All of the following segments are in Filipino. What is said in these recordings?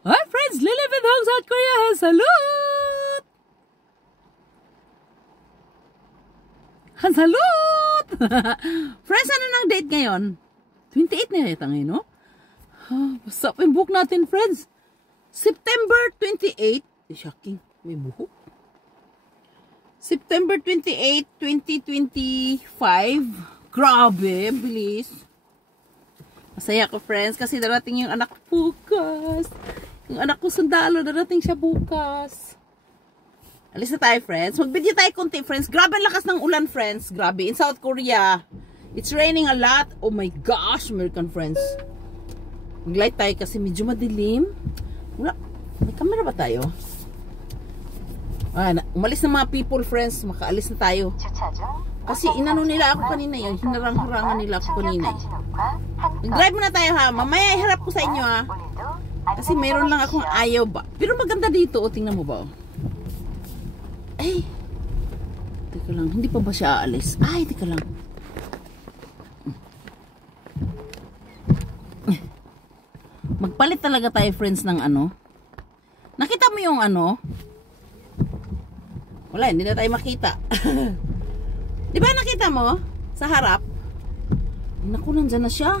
Hi friends, Lily with Hong South Korea has salute! Salute! Friends, ano nang date ngayon? 28 na yata ngayon, no? Basta yung book natin, friends. September 28. Shocking, may buhok. September 28, 2025. Grabe, bilis. Masaya ko, friends, kasi darating yung anak ko bukas. Yung anak ko sundalo, darating siya bukas. Alis na tayo, friends. Mag-video tayo konti, friends. Grabe ang lakas ng ulan, friends. Grabe. In South Korea, it's raining a lot. Oh my gosh, American friends. Mag-light tayo kasi medyo madilim. Wala. May camera ba tayo? Umalis na mga people, friends. Makaalis na tayo. Kasi inano nila ako kanina yun. Hinarang-harangan nila ako kanina. Nag-drive muna tayo, ha. Mamaya iharap ko sa inyo, ha. Kasi mayroon lang akong ayaw ba. Pero maganda dito. O, tingnan mo ba? Ay. Teka lang. Hindi pa ba siya aalis? Ay, teka lang. Magpalit talaga tayo, friends, ng ano. Nakita mo yung ano? Wala, hindi na tayo makita. Di ba nakita mo? Sa harap? Naku, nandyan na siya.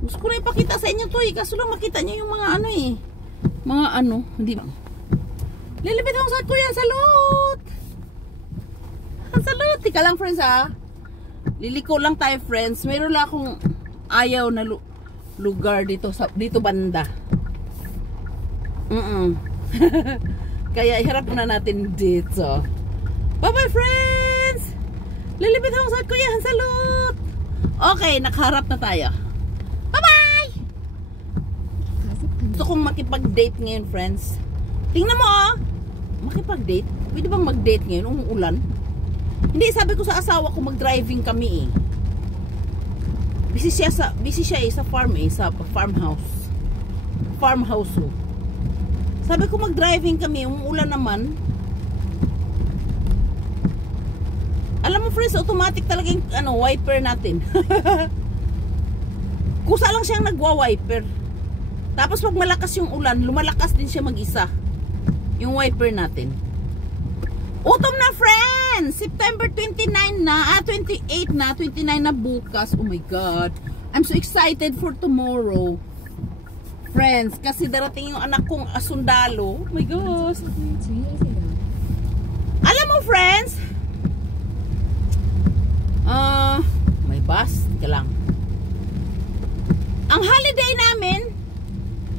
Gusto ko na ipakita sa inyo to eh. Kaso lang makita nyo yung mga ano eh. Mga ano. Hindi ba? Lilipit ako sa kuya. Salute! Salute! Tika lang, friends, ha. Liliko lang tayo, friends. Mayroon lang akong ayaw na lugar dito banda. Kaya iharap na natin dito. Bye-bye, friends! Lilipit ako sa kuya. Salute! Okay, nakaharap na tayo. Bye-bye! Gusto kong makipag-date ngayon, friends. Tingnan mo, oh. Makipag-date? Pwede bang mag-date ngayon? Umuulan? Hindi, sabi ko sa asawa ko mag-driving kami eh. Busy siya sa farm eh. Sa farmhouse. Farmhouse oh. Sabi ko mag-driving kami. Umuulan naman. Alam mo, friends, automatic talaga yung wiper natin. Kusa lang siyang nagwa-wiper. Tapos pag malakas yung ulan, lumalakas din siya mag-isa. Yung wiper natin. Autumn na, friends! September 29 na. 28 na. 29 na bukas. Oh my God. I'm so excited for tomorrow. Friends, kasi darating yung anak kong sundalo. Oh my gosh. Alam mo, friends, may bus. Ika lang. Ang holiday namin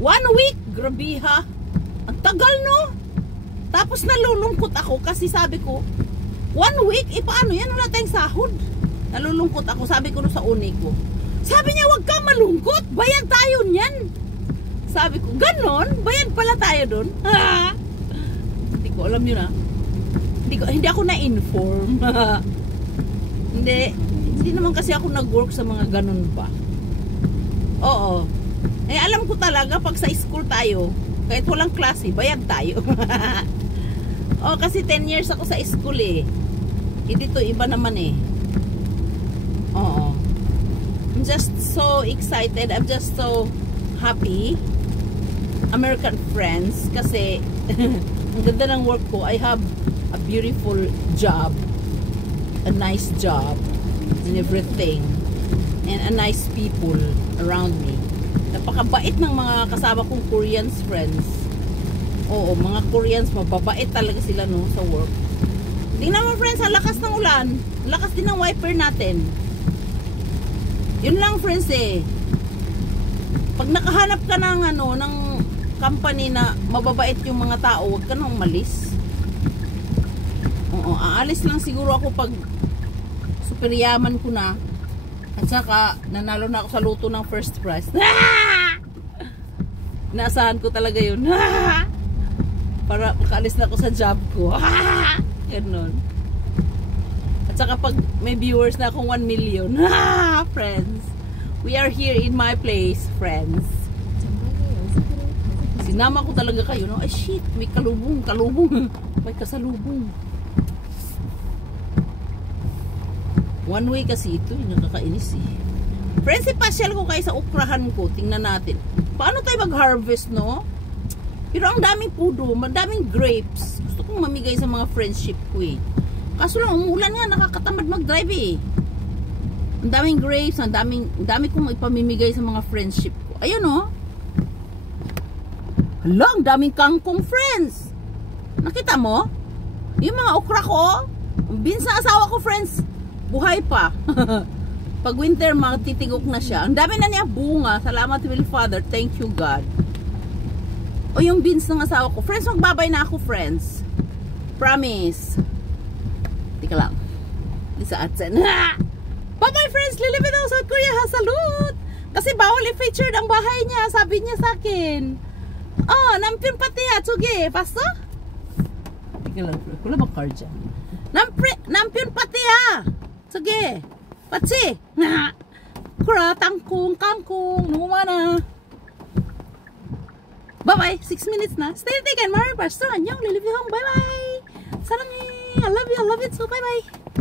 1 week. Grabe, ha. Ang tagal, no? Tapos nalulungkot ako kasi sabi ko 1 week? Paano yan? Wala tayong sahod. Nalulungkot ako. Sabi ko no sa uni ko. Sabi niya, wag ka malungkot. Bayad tayo niyan. Sabi ko, ganon? Bayad pala tayo dun. Hindi ko alam yun, ha. Hindi ako na-inform. Hindi naman kasi ako nag-work sa mga ganon pa. Oo. Alam ko talaga pag sa school tayo, kahit walang klase, bayad tayo. Kasi 10 years ako sa school eh. Dito iba naman eh. Oo. I'm just so excited. I'm just so happy. American friends. Kasi ang ganda ng work ko. I have a beautiful job. A nice job. And everything. And a nice people around me. Napakabait ng mga kasama kong Koreans friends. Oo, mga Koreans, mababait talaga sila no sa work. Tingnan mo, friends, ang lakas ng ulan. Lakas din ng wiper natin. Yun lang, friends eh. Pag nakahanap ka ng ng company na mababait yung mga tao, huwag ka nang umalis. Oo, aalis lang siguro ako pag super yaman ko na. At saka, nanalo na ako sa luto ng first prize. Naasahan ko talaga yun. Para makaalis na ako sa job ko. Ganun. At saka pag may viewers na akong 1 million. Friends. We are here in my place, friends. Sinama ko talaga kayo. No? Ay, shit. May kalubong. May kasalubong. 1 way kasi ito. Nakakainis eh. Friends, ipasyal ko kayo sa ukrahan ko. Tingnan natin. Paano tayo mag-harvest, no? Pero ang daming pudo, madaming grapes. Gusto kong mamigay sa mga friendship ko eh. Kaso lang, umuulan nga, nakakatamad mag-drive eh. Ang daming grapes, ang dami kong ipamimigay sa mga friendship ko. Ayun oh. Hala, ang daming kangkong, friends. Nakita mo? Yung mga okra ko, ang beans na asawa ko, friends, buhay pa. Pag winter, magtitigok na siya. Ang dami na niya bunga. Salamat, Will Father. Thank you, God. O yung beans ng asawa ko. Friends, magbabay na ako, friends. Promise. Tika lang. Lisa Atsen. Bye-bye, friends. Lilipit ako sa Korea. Salute. Kasi bawal i-featured ang bahay niya. Sabi niya sa akin. Oh, nampin pati ya. Tsugi. Pasto? Tika lang. Kula bang card dyan? Nampin pati ya. Tsugi. Patsi. Kura, tangkong, kangkong. Numana. Bye-bye. 6 minutes na. Stay taken. Mari Pasto. Annyeong. Lilipit ako. Bye-bye. Sarangi. I love you. I love it. So, bye-bye.